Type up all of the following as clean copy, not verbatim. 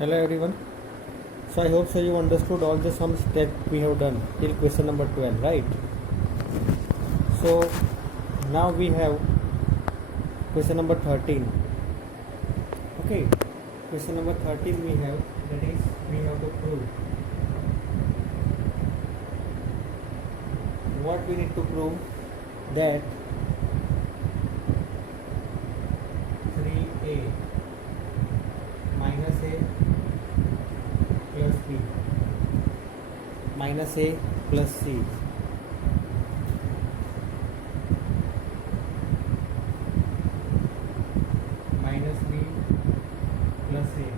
Hello everyone. So I hope so you understood all the sums that we have done till question number 12, right? So now we have question number 13. Okay, question number 13 we have, that is we have to prove. What we need to prove? That 3a minus a plus b minus a plus c minus b plus a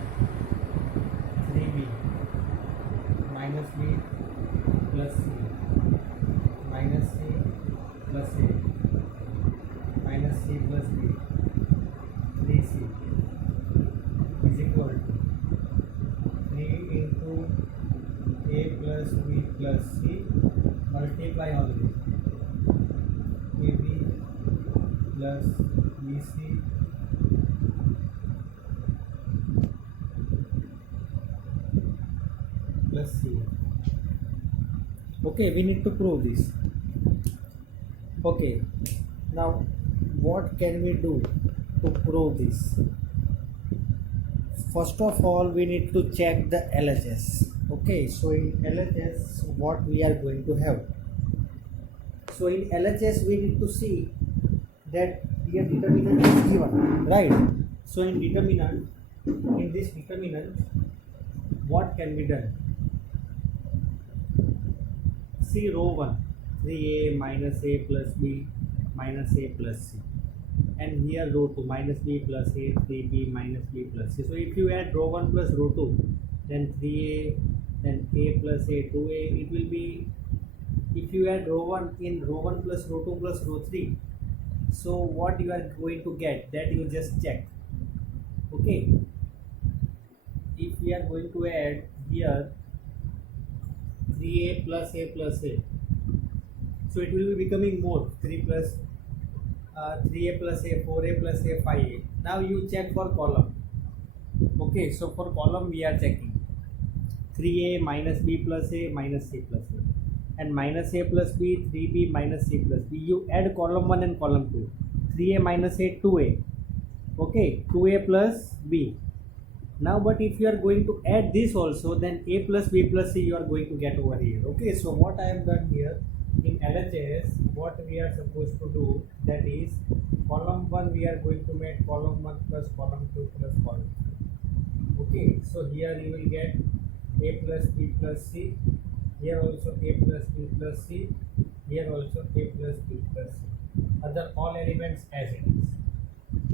3b minus b plus c minus c plus a minus c plus b 3c is equal to 3 into a plus b plus c multiply only ab plus bc plus c. Okay, we need to prove this. Okay, now what can we do to prove this? First of all, we need to check the LHS. Okay, so in LHS what we are going to have? So in LHS we need to see that here determinant is given, right? So in determinant, in this determinant, what can be done? See row 1, 3a minus a plus b minus a plus c, and here row 2 minus b plus a 3b minus b plus c. So if you add row 1 plus row 2, then 3a, then a plus a 2a, it will be, if you add row 1 in row 1 plus row 2 plus row 3, so what you are going to get, that you just check. Okay, if we are going to add here 3a plus a plus a, so it will be becoming more 3a plus a 4a plus a 5a. Now you check for column. Okay, so for column we are checking 3a minus b plus a minus c plus a, and minus a plus b 3b minus c plus b. You add column 1 and column 2. 3a minus a 2a, okay, 2a plus b. Now but if you are going to add this also, then a plus b plus c you are going to get over here. Okay, so what I have done here in LHS, what we are supposed to do, that is column 1 we are going to make column 1 plus column 2 plus column 2. Okay, so here you will get a plus b plus c, here also a plus b plus c, here also a plus b plus c. Other all elements as it is.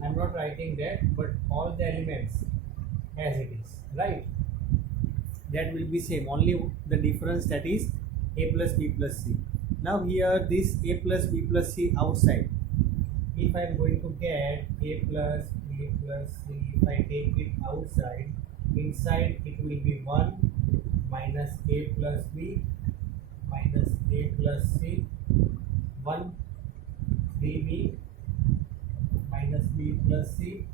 I am not writing that, but all the elements as it is, right? That will be same, only the difference, that is a plus b plus c. Now here this a plus b plus c outside, if I am going to get a plus b plus c, if I take it outside, inside it will be 1 minus a plus b minus a plus c, 1 3b minus b plus c,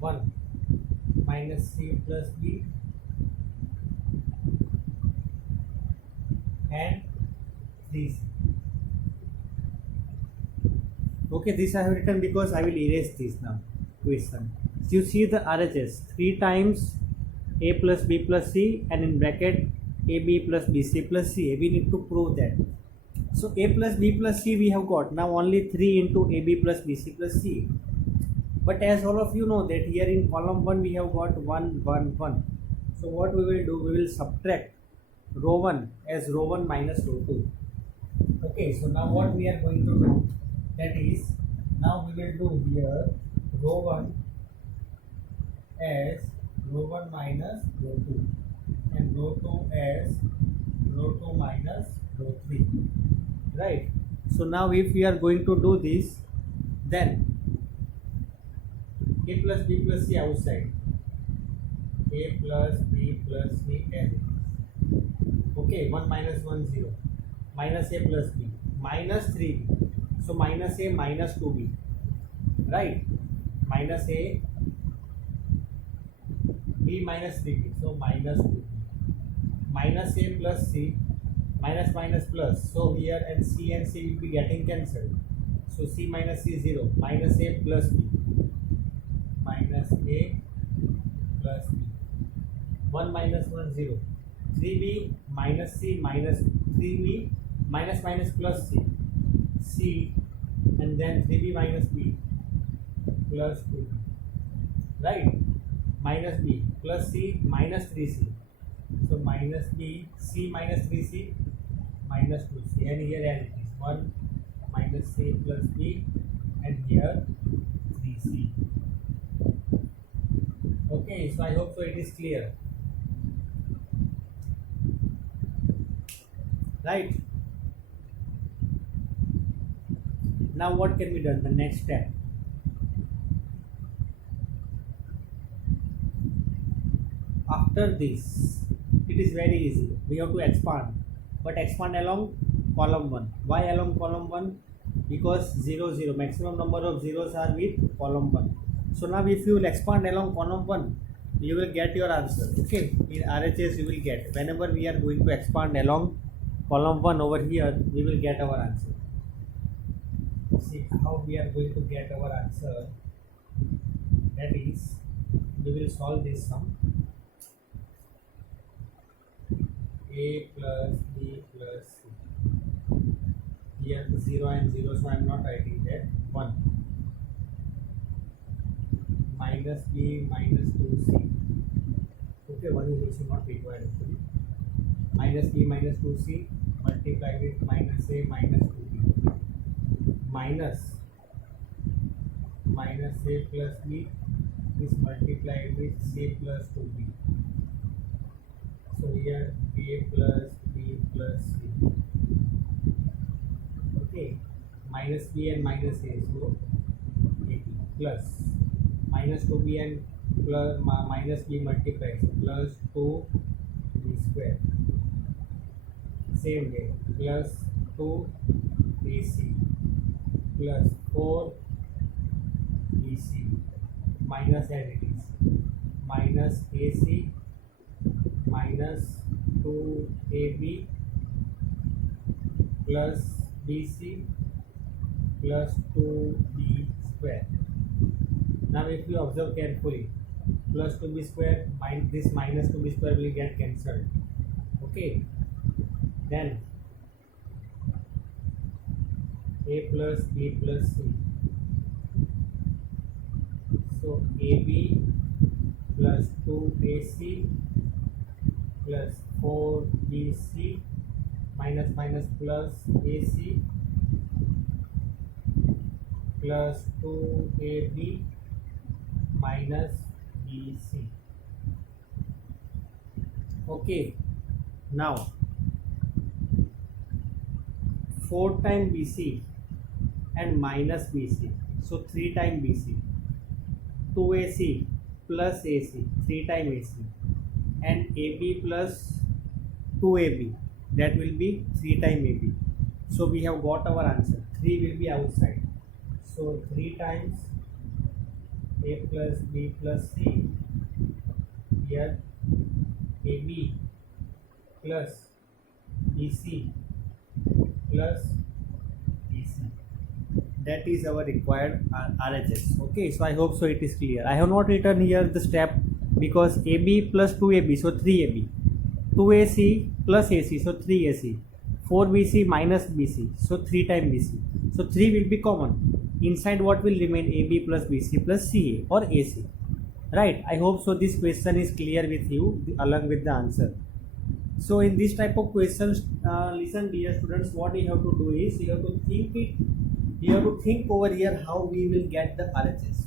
1 minus c plus b, and 3c. Okay, this I have written because I will erase this now. Question. So you see the RHS 3 times a plus b plus c, and in bracket ab plus bc plus c. We need to prove that. So a plus b plus c we have got. Now only 3 into ab plus bc plus c. But as all of you know that here in column 1 we have got 1 1 1. So what we will do, we will subtract row 1 as row 1 minus row 2. Okay, so now what we are going to do, that is, now we will do here row 1 as row 1 minus row 2, and row 2 as row 2 minus row 3, right? So now if we are going to do this, then a plus b plus c outside, a plus b plus c as it is. Okay, 1 minus 1 0, minus a plus b minus 3b, so minus a minus 2b, right? Minus a b minus 3b, so minus 2b, minus a plus c, minus minus plus, so here and c will be getting cancelled, so c minus c 0, minus a plus b, minus a plus b, 1 minus 1 0, 3b minus c minus 3b minus minus plus c, and then 3b minus b plus 2b, right, minus b plus c minus 3c, so minus b, c minus 3c minus 2c, and here as it is 1 minus c plus b, and here 3c. Okay, so I hope so it is clear, right? Now what can be done? The next step. After this, it is very easy. We have to expand, but expand along column 1. Why along column 1? Because 0 0, maximum number of zeros are with column 1. So now if you will expand along column 1, you will get your answer. Okay, in RHS you will get, whenever we are going to expand along column 1 over here, we will get our answer. See how we are going to get our answer. That is, we will solve this sum. A plus b plus c. Here 0 and 0, so I am not writing that. 1 minus b minus 2c. Okay, 1 is also not required actually. Minus b minus 2c multiplied with minus a minus 2b, minus a plus b is multiplied with c plus 2b. So here a plus b plus c. Okay, minus b and minus a, so ab plus minus 2b and plus minus b multiplied, so plus 2b square. Same way, plus 2ac plus 4bc minus as it is, minus ac minus 2ab plus bc plus 2b square. Now if you observe carefully, plus 2b square minus this minus 2b square will get cancelled. Okay, then a plus b plus c, so ab plus 2ac plus 4bc minus minus plus ac plus 2ab minus bc. Okay, now 4 times bc and minus bc, so 3 times bc, 2ac plus ac, 3 times ac, and ab plus 2ab, that will be 3 times ab. So we have got our answer. 3 will be outside, so 3 times a plus b plus c, here ab plus bc plus bc. That is our required RHS. Okay, so I hope so it is clear. I have not written here the step because ab plus 2ab, so 3ab, 2ac plus ac, so 3ac, 4bc minus bc, so 3 times bc, so 3 will be common. Inside what will remain? ab plus bc plus ca or ac, right? I hope so this question is clear with you along with the answer. So in this type of questions, listen dear students, what you have to do is you have to think it, you have to think over here how we will get the RHS.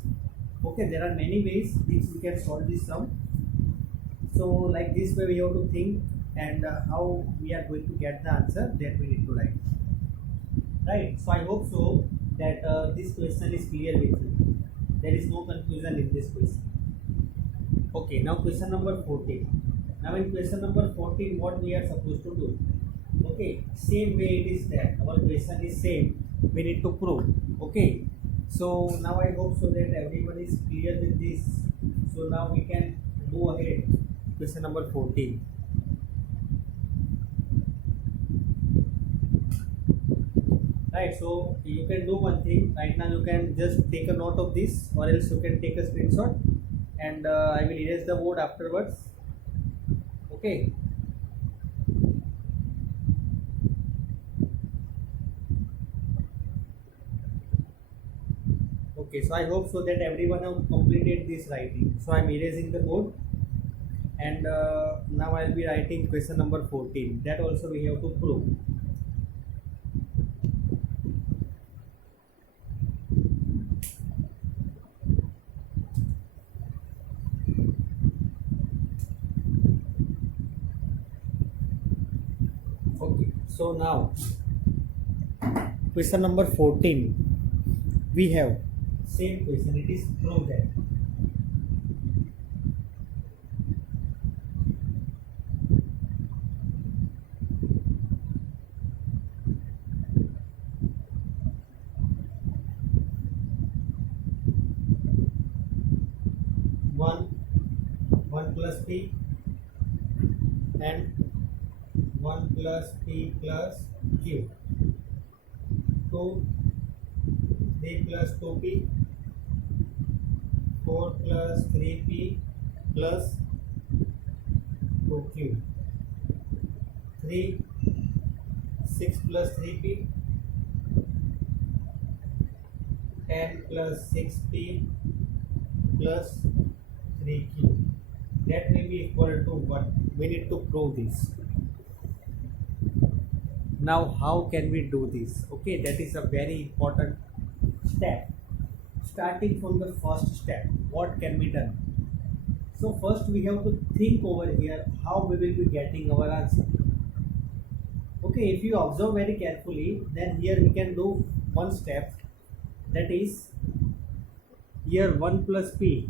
Okay, there are many ways which we can solve this sum. So like this way we have to think, and how we are going to get the answer, that we need to write, right? So I hope so that this question is clear with you. There is no confusion in this question. Okay, now question number 14. Now in question number 14, what we are supposed to do? Okay, same way it is there. Our question is same. We need to prove. Okay, so now I hope so that everyone is clear with this. So now we can go ahead. Question number 14. Right, so you can do one thing right now. You can just take a note of this, or else you can take a screenshot, and I will erase the board afterwards. Okay. Okay, so I hope so that everyone have completed this writing. So I'm erasing the board, and now I'll be writing question number 14. That also we have to prove. Okay, so now question number 14, we have same question. It is prove that. One plus p and 1 plus p plus q, 2 3 plus 2p, 4 plus 3p plus 2q, 3 6 plus 3p, 10 plus 6p plus 3q. That will be equal to what? We need to prove this. Now how can we do this? Okay, that is a very important step. Starting from the first step, what can be done? So first we have to think over here how we will be getting our answer. Okay, if you observe very carefully, then here we can do one step, that is here 1 plus p,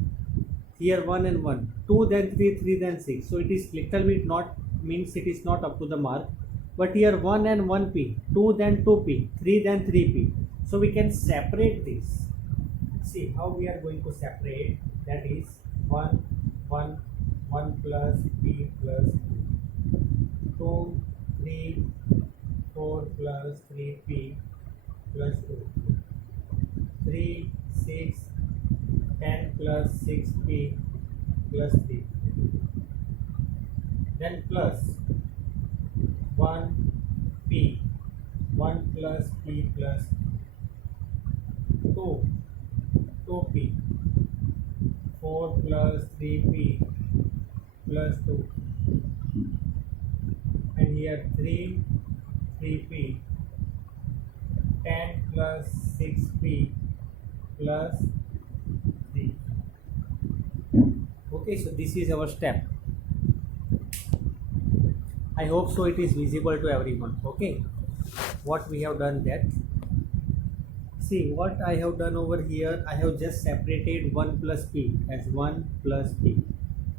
here 1 and 1, 2 then 3, 3 then 6. So it is little bit not, means it is not up to the mark. But here 1 and 1p, 2 then 2p, 3 then 3p. So we can separate this. See how we are going to separate, that is 1, 1, 1 plus p plus 2, 3, 4 plus 3p plus 2, 3, 6, 10 plus 6p plus 3. Then plus 1p, 1 plus p plus 2, 2p, 4 plus 3p plus 2, and here 3, 3p, 10 plus 6p plus 3. Okay, so this is our step. I hope so it is visible to everyone. Okay, what we have done that. See what I have done over here. I have just separated 1 plus p as 1 plus p,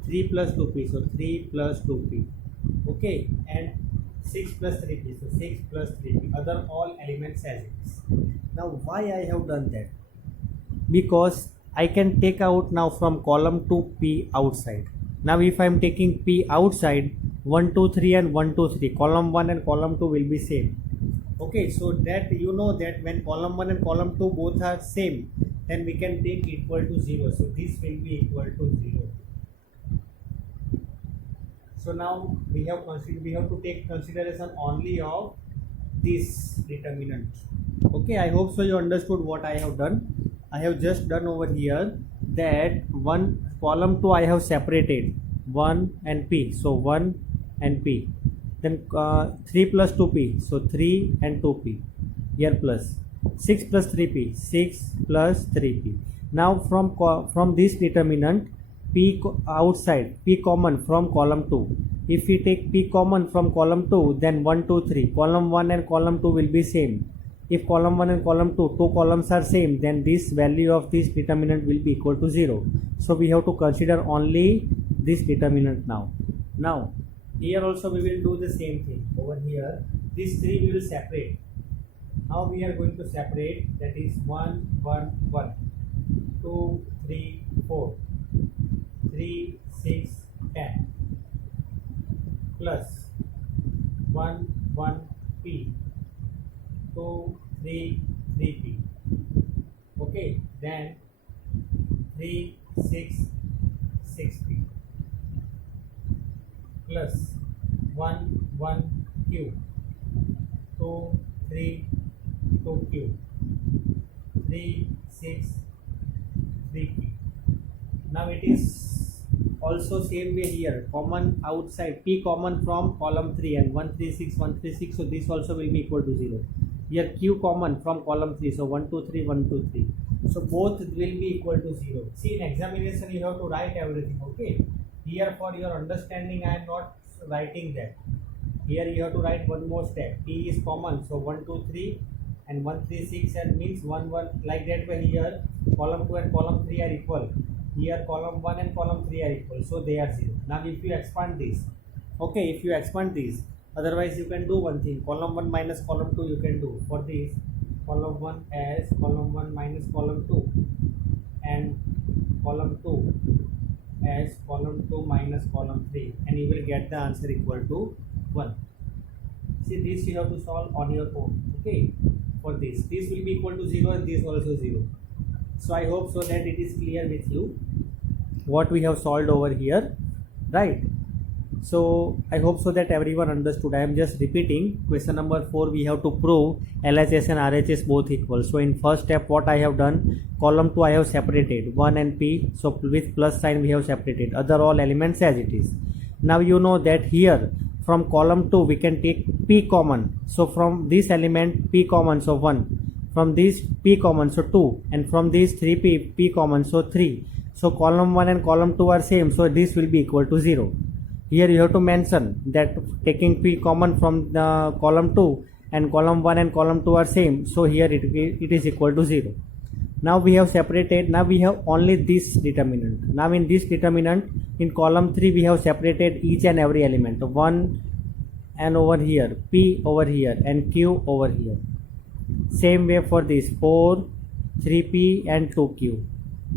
3 plus 2p, so 3 plus 2p. Okay, and 6 plus 3p, so 6 plus 3p. Other all elements as it is. Now why I have done that? Because I can take out now from column 2 p outside. Now if I am taking p outside, 1 2 3 and 1 2 3, column 1 and column 2 will be same. Okay, so that you know that when column 1 and column 2 both are same, then we can take equal to 0. So this will be equal to 0. So now we have to take consideration only of this determinant. Okay, I hope so you understood what I have done. I have just done over here that one column 2 I have separated 1 and p, so 1 and p. Then 3 plus 2p, so 3 and 2p here, plus 6 plus 3p, 6 plus 3p. Now from this determinant, p outside, p common from column 2. If we take p common from column 2, then 1 2 3, column 1 and column 2 will be same. If column 1 and column 2, two columns are same, then this value of this determinant will be equal to 0. So we have to consider only this determinant now. Now here also we will do the same thing. Over here these three we will separate. How we are going to separate, that is 1 1 1, 2 3 4, 3, 6, 10 plus 1, 1 P, 2, 3, 3P. Okay, then 3, 6, 6P plus 1, 1 Q, 2, 3, 2Q, 3, 6, 3P. Now it is also same way here, common outside, P common from column 3 and 136, 136, so this also will be equal to 0. Here Q common from column 3, so 1, 2, 3, 1, 2, 3. So both will be equal to 0. See, in examination you have to write everything, okay? Here for your understanding I am not writing that. Here you have to write one more step. P is common, so 1, 2, 3 and 1, 3, 6 and means 1, 1, like that way here column 2 and column 3 are equal. Here column 1 and column 3 are equal, so they are 0. Now if you expand this, okay, if you expand this, otherwise you can do one thing, column 1 minus column 2 you can do. For this, column 1 as column 1 minus column 2 and column 2 as column 2 minus column 3, and you will get the answer equal to 1. See, this you have to solve on your own, okay? For this will be equal to 0 and this also 0. So I hope so that it is clear with you what we have solved over here, right? So I hope so that everyone understood. I am just repeating. Question number 4, we have to prove LHS and RHS both equal. So in first step what I have done, column 2 I have separated 1 and P, so with plus sign we have separated, other all elements as it is. Now you know that here from column 2 we can take P common, so from this element P common, so 1, from this P common, so 2, and from these 3P P common, so 3. So column 1 and column 2 are same, so this will be equal to 0. Here you have to mention that taking P common from the column 2 and column 1 and column 2 are same, so here it is equal to 0. Now we have separated, now we have only this determinant. Now in this determinant, in column 3 we have separated each and every element, 1 and over here, P over here and Q over here. Same way for this, 4, 3P and 2Q,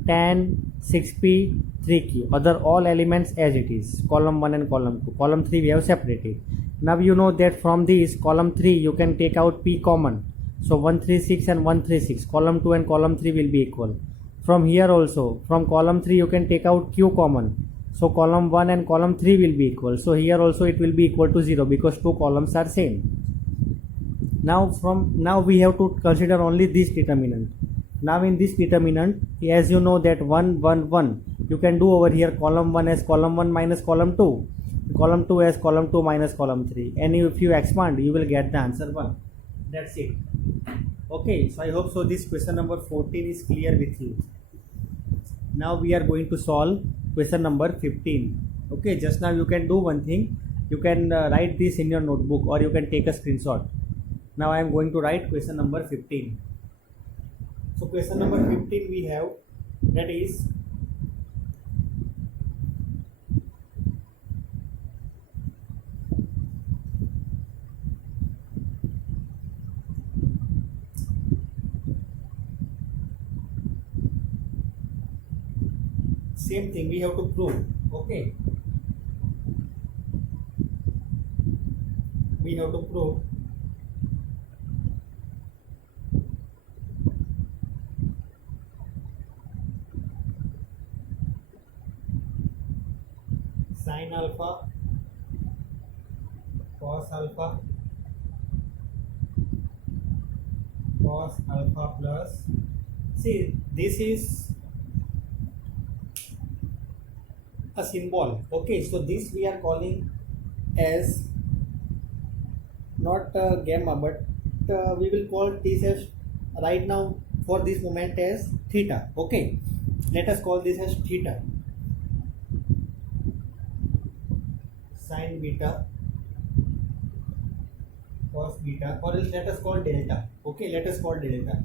10, 6P, 3Q, other all elements as it is, column 1 and column 2. Column 3 we have separated. Now you know that from this column 3 you can take out P common, so 136 and 136, column 2 and column 3 will be equal. From here also, from column 3 you can take out Q common, so column 1 and column 3 will be equal. So here also it will be equal to 0 because two columns are same. Now we have to consider only this determinant. Now in this determinant, as you know that 1, 1, 1, you can do over here column 1 as column 1 minus column 2, column 2 as column 2 minus column 3, and if you expand you will get the answer 1. That's it. Okay, so I hope so this question number 14 is clear with you. Now we are going to solve question number 15. Okay, just now you can do one thing, you can write this in your notebook or you can take a screenshot. Now I am going to write question number 15. So question number 15 we have, that is same thing we have to prove, okay? We have to prove sin alpha, cos alpha plus, see this is a symbol, okay? So this we are calling as not gamma, but we will call this as right now for this moment as theta, okay? Let us call this as theta, sin beta, cos beta, or else let us call delta, okay? Let us call delta.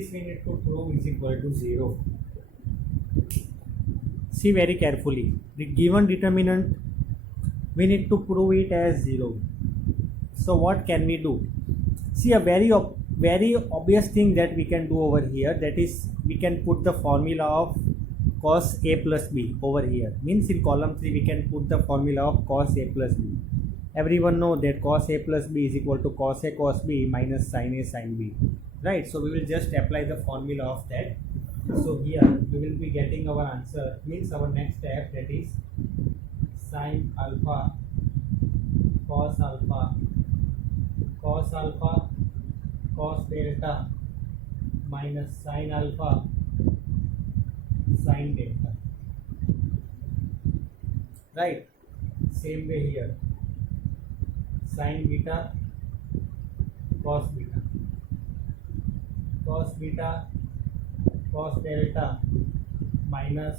this we need to prove is equal to 0. See very carefully. The given determinant, we need to prove it as 0. So what can we do? See, a very obvious thing that we can do over here, that is we can put the formula of cos A plus B over here. Means in column 3 we can put the formula of cos A plus B. Everyone know that cos A plus B is equal to cos A cos B minus sin A sin B. Right, so we will just apply the formula of that. So here we will be getting our answer, means our next step, that is sin alpha cos alpha cos delta minus sin alpha sin delta. Right, same way here, sin beta cos beta cos delta minus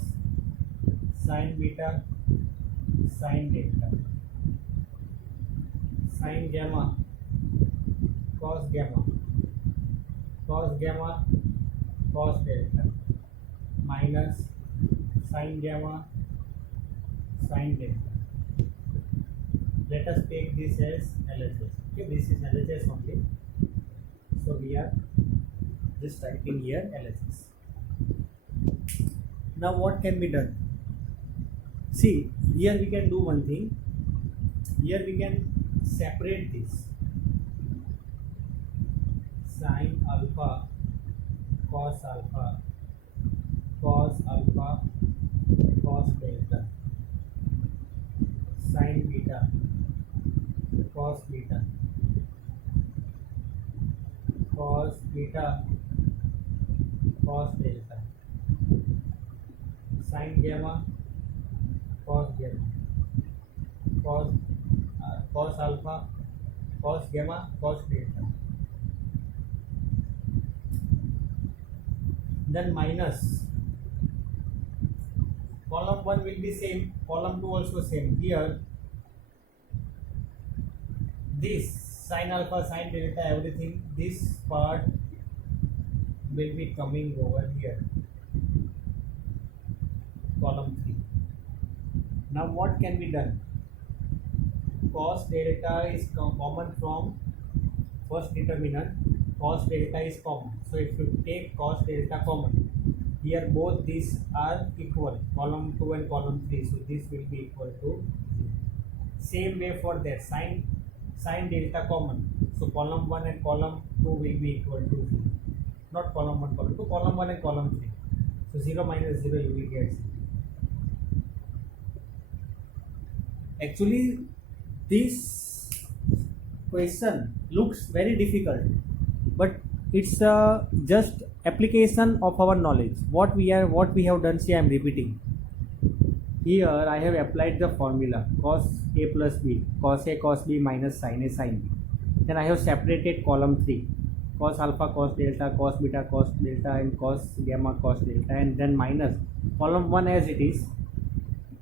sin beta sin delta, sin gamma cos gamma cos delta minus sin gamma sin delta. Let us take this as LHS. Okay, this is LHS only. So we are just typing here LHS. Now what can be done? See, here we can do one thing. Here we can separate this. Sin alpha cos alpha cos delta, sin beta cos beta cos delta, sin gamma cos alpha cos gamma cos delta. Then minus column 1 will be same, column 2 also same. Here this sin alpha sin delta everything, this part will be coming over here, column 3. Now what can be done? Cos delta is common from first determinant, cos delta is common. So if you take cos delta common, here both these are equal, column 2 and column 3, so this will be equal to 0. Same way for that, sin delta common, so column 1 and column 2 will be equal to 0. Not column 1, column 2, column 1 and column 3. So 0 minus 0 you will get 0. Actually this question looks very difficult, but it's just application of our knowledge. What we have done, see, I am repeating. Here I have applied the formula cos A plus B, cos A cos B minus sin A sin B. Then I have separated column 3, cos alpha cos delta cos beta cos delta and cos gamma cos delta, and then minus column 1 as it is,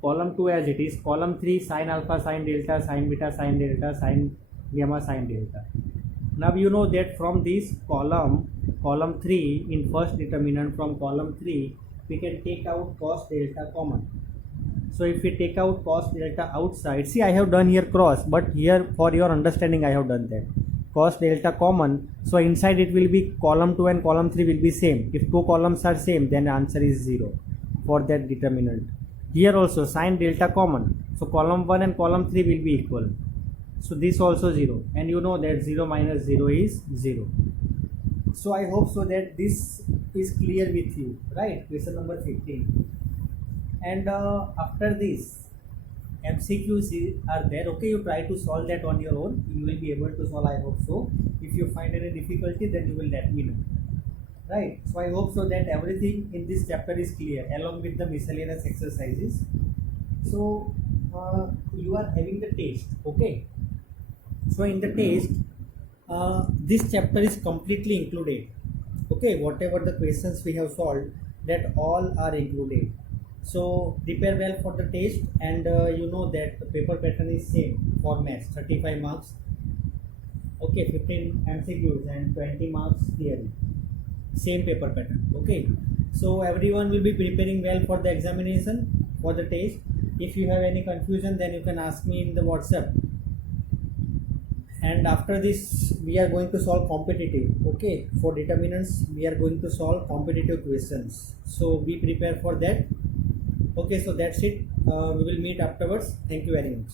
column 2 as it is, column 3 sin alpha sin delta sin beta sin delta sin gamma sin delta. Now you know that from this column 3 in first determinant, from column 3 we can take out cos delta common. So if we take out cos delta outside, see, I have done here cross, but here for your understanding I have done that. Cos delta common, so inside it will be column 2 and column 3 will be same. If two columns are same, then the answer is 0 for that determinant. Here also sin delta common, so column 1 and column 3 will be equal. So this also 0, and you know that 0 minus 0 is 0. So I hope so that this is clear with you, right? Question number 15. And after this MCQs are there. Okay, you try to solve that on your own. You will be able to solve, I hope so. If you find any difficulty, then you will let me know. Right? So I hope so that everything in this chapter is clear along with the miscellaneous exercises. So you are having the test. Okay. So in the test, this chapter is completely included. Okay, whatever the questions we have solved, that all are included. So prepare well for the test, and you know that the paper pattern is same for maths, 35 marks. Okay, 15 MCQs and 20 marks theory. same paper pattern. Okay, so everyone will be preparing well for the examination, for the test. If you have any confusion, then you can ask me in the WhatsApp. And after this we are going to solve competitive. Okay, for determinants we are going to solve competitive questions, so be prepared for that. Okay, so that's it. We will meet afterwards. Thank you very much.